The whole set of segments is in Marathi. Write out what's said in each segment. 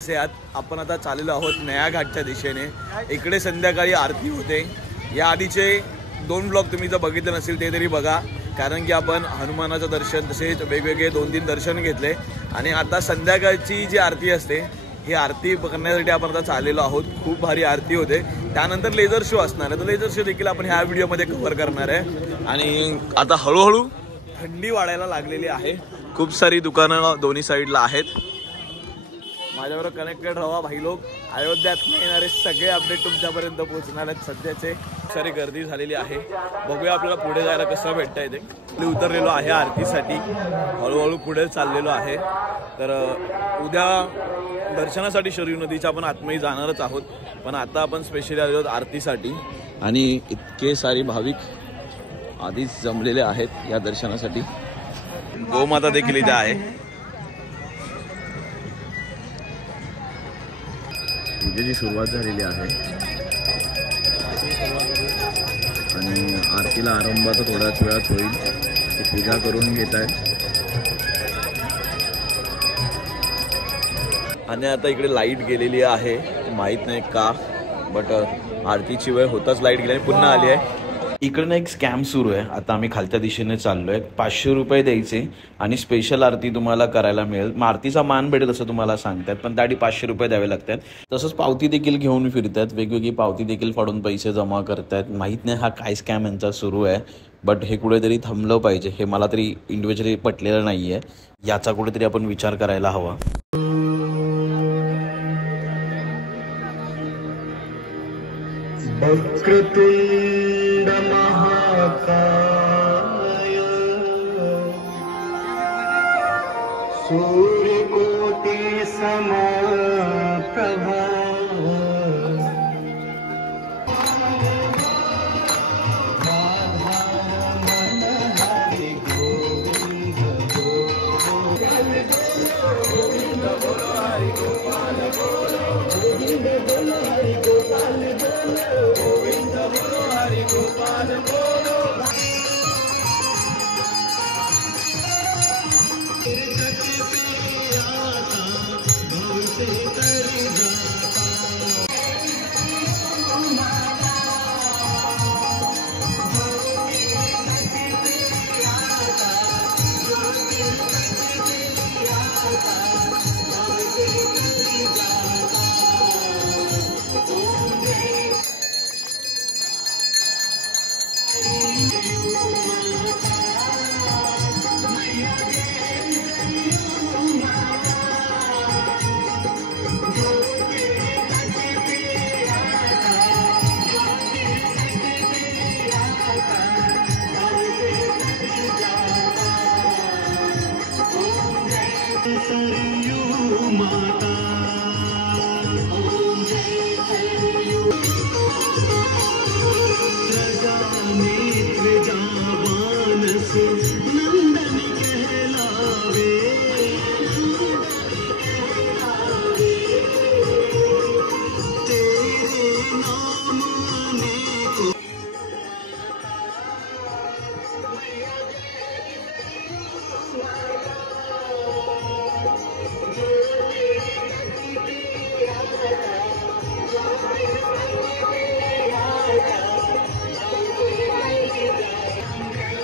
आपण आता चाललेलो आहोत नया घाटच्या दिशेने। इकडे संध्याकाळी आरती होते। या आधीचे 2 ब्लॉग तुम्ही जर बघितले नसेल ते तरी बघा, कारण की आपण हनुमानाचं दर्शन तसेच वेगवेगळे 2-3 दर्शन घेतले आणि आता संध्याकाळची जी आरती असते ही आरती बघण्यासाठी आपण आता चाललेलो आहोत। खूप भारी आरती होते। त्यानंतर लेझर शो असणार आहे, तो लेझर शो देखील आपण ह्या व्हिडिओमध्ये कव्हर करणार आहे। आणि आता हळूहळू थंडी वाढायला लागलेली आहे। खूप सारी दुकानं दोन्ही साईडला आहेत। माझ्याबरोबर कनेक्टेड राहा भाई लोक। अयोध्यात येणारे सगळे अपडेट तुमच्यापर्यंत पोहोचणार आहेत। सध्याचे सारी गर्दी झालेली आहे। बघूया आपल्याला पुढे जायला कसं भेटतं आहे ते। उतरलेलो आहे आरतीसाठी, हळूहळू पुढे चाललेलो आहे। तर उद्या दर्शनासाठी शरयू नदीच्या आपण आतमध्ये जाणारच आहोत, पण आता आपण स्पेशली आलो आहोत आरतीसाठी। आणि इतके सारे भाविक आधीच जमलेले आहेत या दर्शनासाठी। गोमाता देखील इथे आहे। पूजेची सुरुवात झालेली आहे आणि आरतीला आरंभ तर थोड्याच वेळात होईल। ती पूजा करून घेत आहेत आणि आता इकडे लाईट गेलेली आहे, माहीत नाही का, बट आरतीची वेळ होताच लाईट गेली पुन्हा आली आहे। इकडे ना एक स्कॅम सुरू आहे। आता आम्ही खालच्या दिशेने चाललोय। 500 रुपये द्यायचे आणि स्पेशल आरती तुम्हाला करायला मिळेल। आरतीचा मान भेटेल असं तुम्हाला सांगतात, पण त्यासाठी 500 रुपये द्यावे लागतात। तसंच पावती देखील घेऊन फिरतात, वेगवेगळी पावती देखील फाडून पैसे जमा करतात। माहीत नाही हा काय स्कॅम यांचा सुरू आहे, बट हे कुठेतरी थांबलं पाहिजे। हे मला तरी इंडिव्हिज्युअली पटलेलं नाही आहे, याचा कुठेतरी आपण विचार करायला हवा। वक्रतुंड महाकाय सूर्यकोटि समप्रभा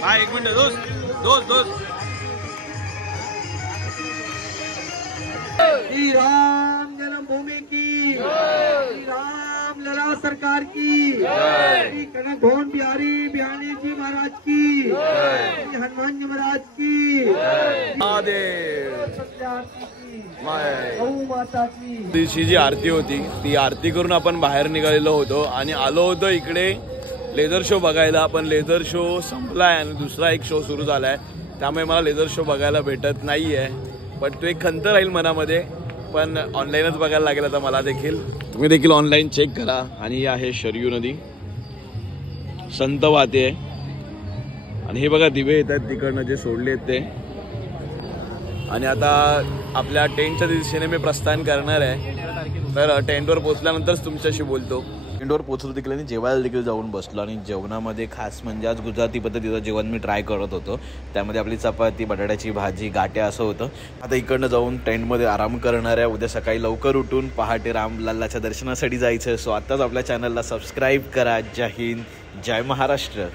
हाँ एक मिनट दोस्त दोस्त दोस्त। श्री राम जन्मभूमि की, श्री राम लला सरकार की, श्री कनक भवन बिहारी बिहारी जी महाराज की, श्री हनुमान जी महाराज की, गौ माता की। दिवशी जी आरती होती ती आरती करून आपण बाहेर निघालेलो होतो आणि आलो होतो इकडे लेझर शो बघायला। पण लेझर शो संपलाय आणि दुसरा एक शो सुरू झालाय, त्यामुळे मला लेझर शो बघायला भेटत नाहीये। पण तो एक खंत राहील मनामध्ये, पण ऑनलाईनच बघायला लागेल आता मला देखील। तुम्ही देखील ऑनलाईन चेक करा। आणि ही आहे शरयू नदी, संत वाहते आणि हे बघा दिवे येत आहेत तिकडनं जे सोडले आहेत ते। आणि आता आपल्या टेंटच्या दिशेने मी प्रस्थान करणार आहे, तर टेंटवर पोहोचल्यानंतरच तुमच्याशी बोलतो। टेंटवर पोहोचलो देखील आणि जेवायला देखील जाऊन बसलो. आणि जेवणामध्ये खास म्हणजे आज गुजराती पद्धतीचं जेवण मी ट्राय करत होतो. त्यामध्ये आपली चपाती, बटाट्याची भाजी, गाट्या असं होतं. आता इकडनं जाऊन टेंटमध्ये आराम करणार आहे. उद्या सकाळी लवकर उठून पहाटे रामलल्लाच्या दर्शनासाठी जायचं. सो आत्ताच आपल्या चॅनलला सबस्क्राईब करा. जय हिंद, जय महाराष्ट्र.